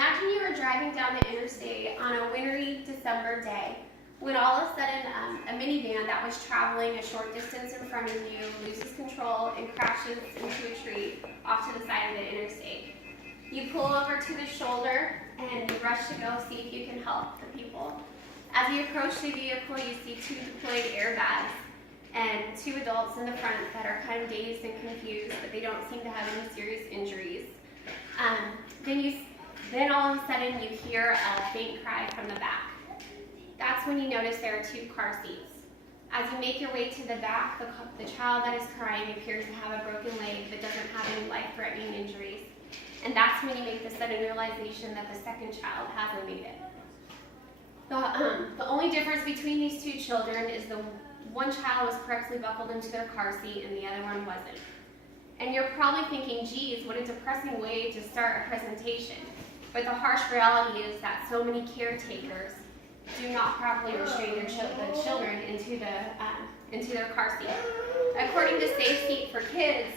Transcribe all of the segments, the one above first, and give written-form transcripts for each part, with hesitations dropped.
Imagine you are driving down the interstate on a wintry December day when all of a sudden a minivan that was traveling a short distance in front of you loses control and crashes into a tree off to the side of the interstate. You pull over to the shoulder and you rush to go see if you can help the people. As you approach the vehicle, you see 2 deployed airbags and 2 adults in the front that are kind of dazed and confused, but they don't seem to have any serious injuries. Then all of a sudden you hear a faint cry from the back. That's when you notice there are 2 car seats. As you make your way to the back, the child that is crying appears to have a broken leg but doesn't have any life-threatening injuries. And that's when you make the sudden realization that the second child hasn't made it. The only difference between these 2 children is the one child was correctly buckled into their car seat and the other one wasn't. And you're probably thinking, geez, what a depressing way to start a presentation. But the harsh reality is that so many caretakers do not properly restrain the children into their car seat. According to Safe Seat for Kids,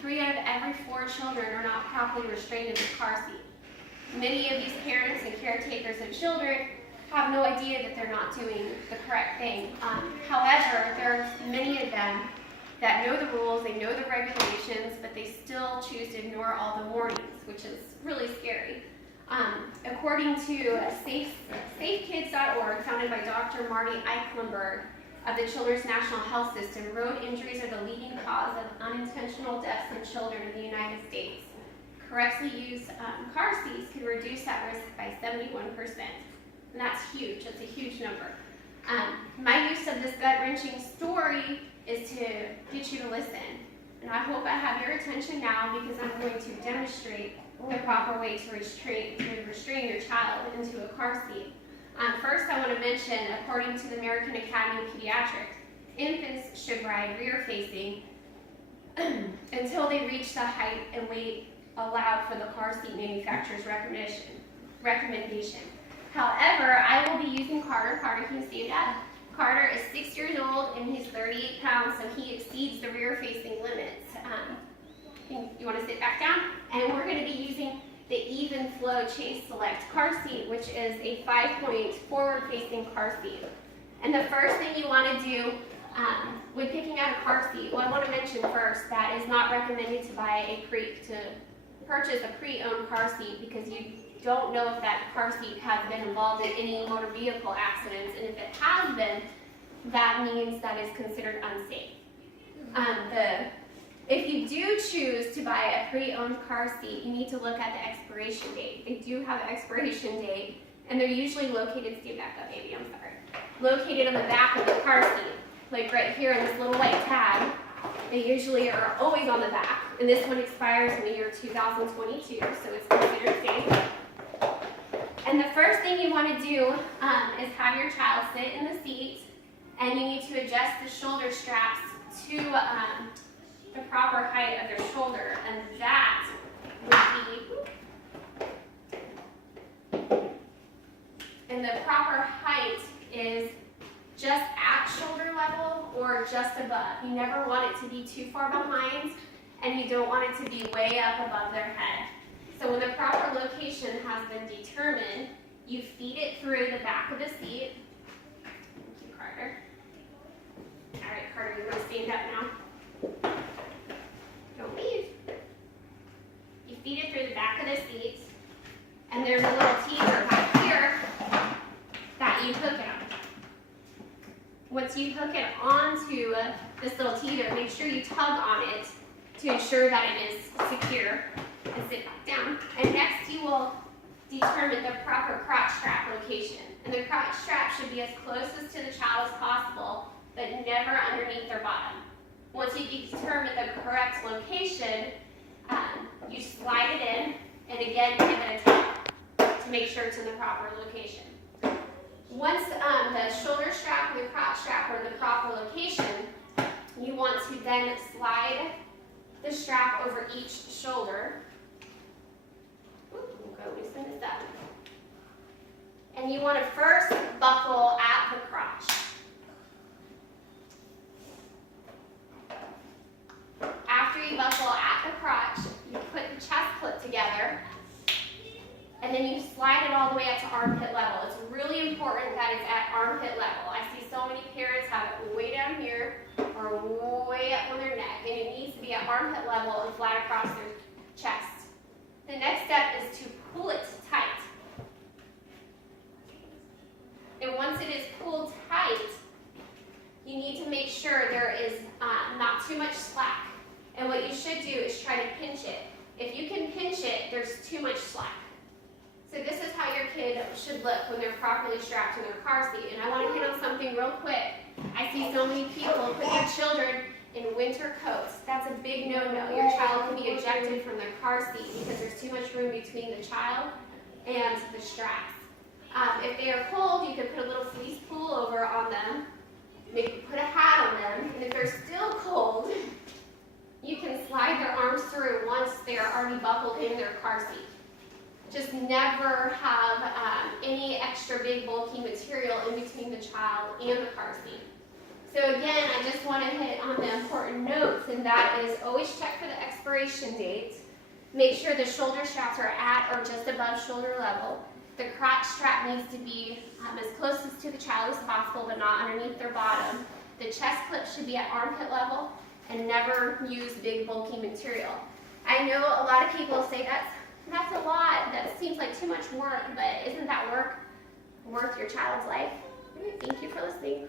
3 out of every 4 children are not properly restrained in the car seat. Many of these parents and caretakers of children have no idea that they're not doing the correct thing. However, there are many of them that know the rules, they know the regulations, but they still choose to ignore all the warnings, which is really scary. According to SafeKids.org, founded by Dr. Marty Eichenberg of the Children's National Health System, road injuries are the leading cause of unintentional deaths in children in the United States. Correctly used car seats can reduce that risk by 71%. And that's huge. That's a huge number. My use of this gut-wrenching story is to get you to listen. And I hope I have your attention now because I'm going to demonstrate the proper way to restrain your child into a car seat. First, I want to mention, according to the American Academy of Pediatrics, infants should ride rear-facing until they reach the height and weight allowed for the car seat manufacturer's recommendation. However, I will be using Carter. Carter, can you see that? Carter is 6 years old and he's 38 pounds, so he exceeds the rear-facing limits. You want to sit back down? And we're going to be using the Even Flow Chase Select car seat, which is a 5-point forward-facing car seat. And the first thing you want to do when picking out a car seat, well, I want to mention first that it's not recommended to purchase a pre-owned car seat because you don't know if that car seat has been involved in any motor vehicle accidents, and if it has been, that means that it's considered unsafe. If you do choose to buy a pre-owned car seat, you need to look at the expiration date. They do have an expiration date, and they're usually located, stay back up, baby, I'm sorry, located on the back of the car seat, like right here in this little white tag. They usually are always on the back, and this one expires in the year 2022, so it's considered safe. And the first thing you want to do is have your child sit in the seat, and you need to adjust the shoulder straps to the proper height of their shoulder, and that would be, and the proper height is just at shoulder level or just above. You never want it to be too far behind, and you don't want it to be way up above their head. So when the proper location has been determined, you feed it through the back of the seat. Thank you, Carter. All right, Carter, you want to stand up now? Don't leave. You feed it through the back of the seat, and there's a little teether back here that you hook it on. Once you hook it onto this little teether, make sure you tug on it to ensure that it is secure, and sit back down. And next you will determine the proper crotch strap location. And the crotch strap should be as closest to the child as possible, but never underneath their bottom. Once you determine the correct location, you slide it in, and again, give it a tug to make sure it's in the proper location. Once the shoulder strap or the crotch strap are in the proper location, you want to then slide the strap over each shoulder. We'll go loosen this up. And you want to first buckle at the crotch. After you buckle at the crotch, you put the chest clip together, and then you slide it all the way up to armpit level. It's really important that it's at armpit level. I see so many parents have it way down here or way up on their neck, and it needs to be at armpit level and flat across their chest. The next step is to pull it tight. And once it is pulled tight, you need to make sure there is not too much slack. And what you should do is try to pinch it. If you can pinch it, there's too much slack. So this is how your kid should look when they're properly strapped in their car seat. And I want to hit on something real quick. I see so many people put their children in winter coats. That's a big no-no. Your child can be ejected from their car seat because there's too much room between the child and the straps. If they are cold, you can put a little fleece pullover on them. Maybe put a hat on them. And if they're still cold, you can slide their arms through once they are already buckled in their car seat. Just never have any extra big bulky material in between the child and the car seat. So again, I just want to hit on the important notes, and that is always check for the expiration date. Make sure the shoulder straps are at or just above shoulder level. The crotch strap needs to be as close to the child as possible, but not underneath their bottom. The chest clip should be at armpit level, and never use big bulky material. I know a lot of people say that's a lot, that seems like too much work, but isn't that work worth your child's life? Thank you for listening.